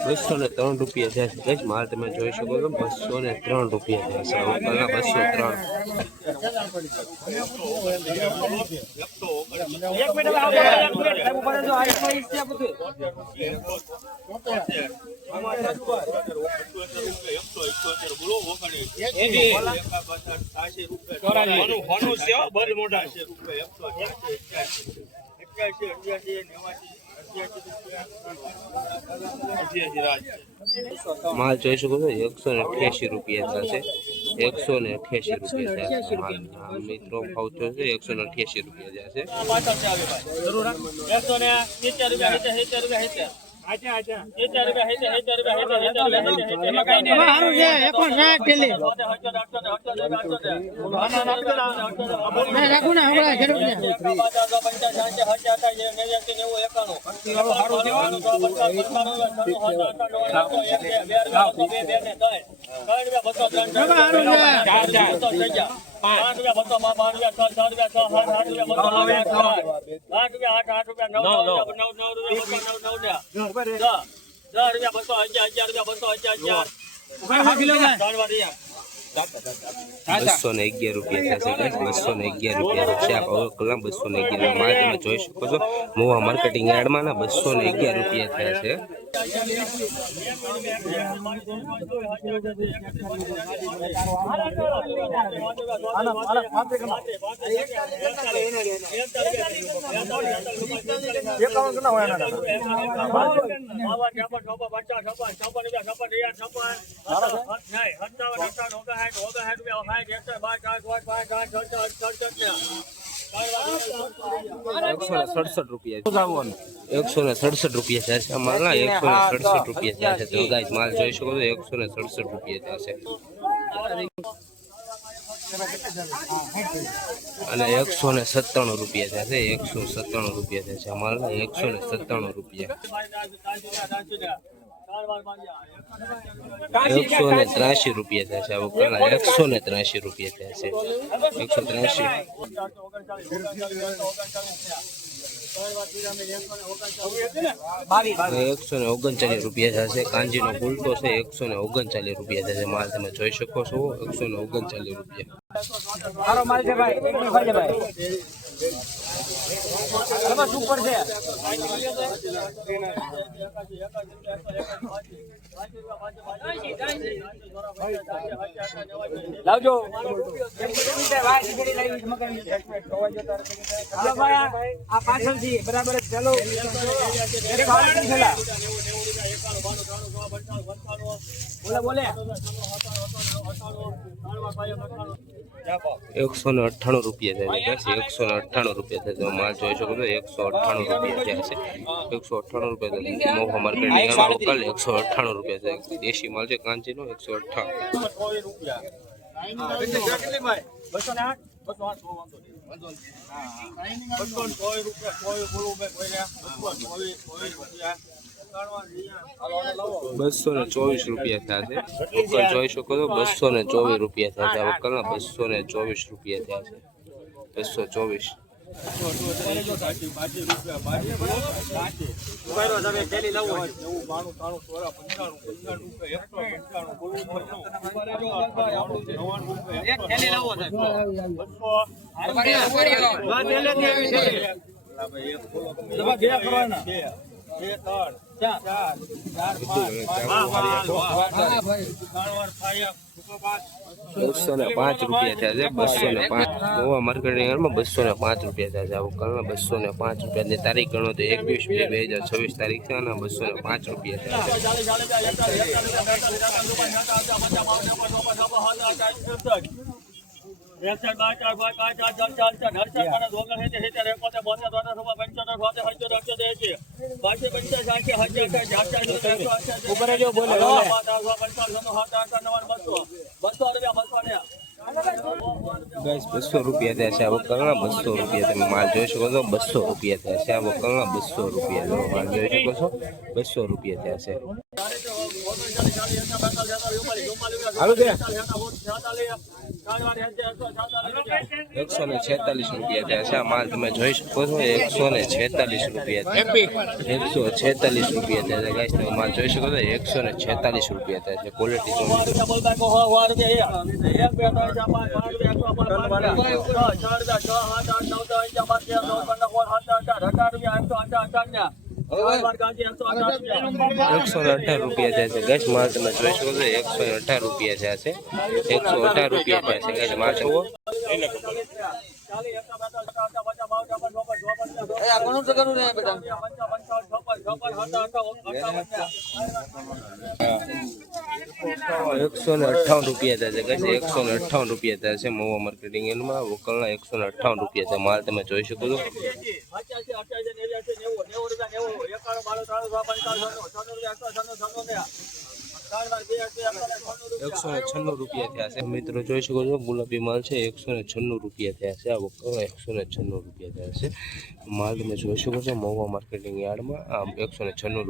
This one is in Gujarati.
₹203 થયા છે માલ તમે જોઈ શકો છો। ₹203 થયા છે। વકલના 203 माल જોઈ શકો છો। ₹188 થયા છે। ₹188 થયા છે મિત્રો ભાવ થયો છે। ₹188 થયા છે। ₹211 માલ તમે જોઈ શકો છો। મોવા માર્કેટિંગ યાર્ડમાં ના ₹211 થયા છે। ₹167 થયા છે માલના। ₹167 થયા છે। તો ગાઈસ માલ જોઈ શકો છો। ₹167 થયા છે અને ₹197 થયા છે। ₹197 થયા છે માલના। ₹197 ₹183 થયા છે। વકલના ₹183 થયા છે। 183 ₹139 થયા છે। કાંજીનો ગુલટો છે। ₹139 થયા છે માલ તમે જોઈ શકો છો। ₹139 માલ છે ભાઈ સુપર છે। લાવજો આ પાછળથી બરાબર ચાલો બોલે ₹198 થયા છે। ₹198 થયા છે માલ જોઈ શકો છો। ₹198 થયા છે। ₹198 મોવા માર્કેટિંગ વકલ ₹198 છે। દેશી માલ છે કાંચીનો। 224 થયા છે। વકલ જોઈ શકો છો। 224 થયા છે વકલના। 224 થયા છે। 224 ₹205 થયા છે। 205 મોવા માર્કેટિંગ યાર્ડમાં ₹205 થયા છે। વકલના ₹205 ની તારીખ ગણો તો 21/2/2026 તારીખ છે અને ₹205 થયા છે। ગાઈસ 200 રૂપિયા થયા છે આ વકલના 200 રૂપિયા તમે માલ જોઈ શકો છો 200 રૂપિયા થયા છે આ વકલના 200 રૂપિયા તમે માલ જોઈ શકો છો 200 રૂપિયા થયા છે હાલો દે 146 રૂપિયા થયા છે આ માલ તમે જોઈ શકો છો 146 રૂપિયા 146 રૂપિયા થયા છે ગાઈસ તમે માલ જોઈ શકો છો 146 રૂપિયા થયા છે ક્વોલિટી ₹118 રૂપિયા થયા છે ગાઈસ માલ તમે જોઈ શકો છો 118 રૂપિયા થયા છે 118 રૂપિયા થયા છે ગાઈસ માલ જુઓ ₹158 રૂપિયા થયા છે ગાઈસ 158 રૂપિયા થયા છે મોવા માર્કેટિંગ એન્ડમાં વકલના 158 રૂપિયા છે માલ તમે જોઈ શકો છો 196 રૂપિયા થયા છે મિત્રો જોઈ શકો છો ગુલાબી માલ છે 196 રૂપિયા થયા છે આ વકલના 196 રૂપિયા થયા છે માલ તમે જોઈ શકો છો મોવા માર્કેટિંગ યાર્ડમાં આમ 196 રૂપિયા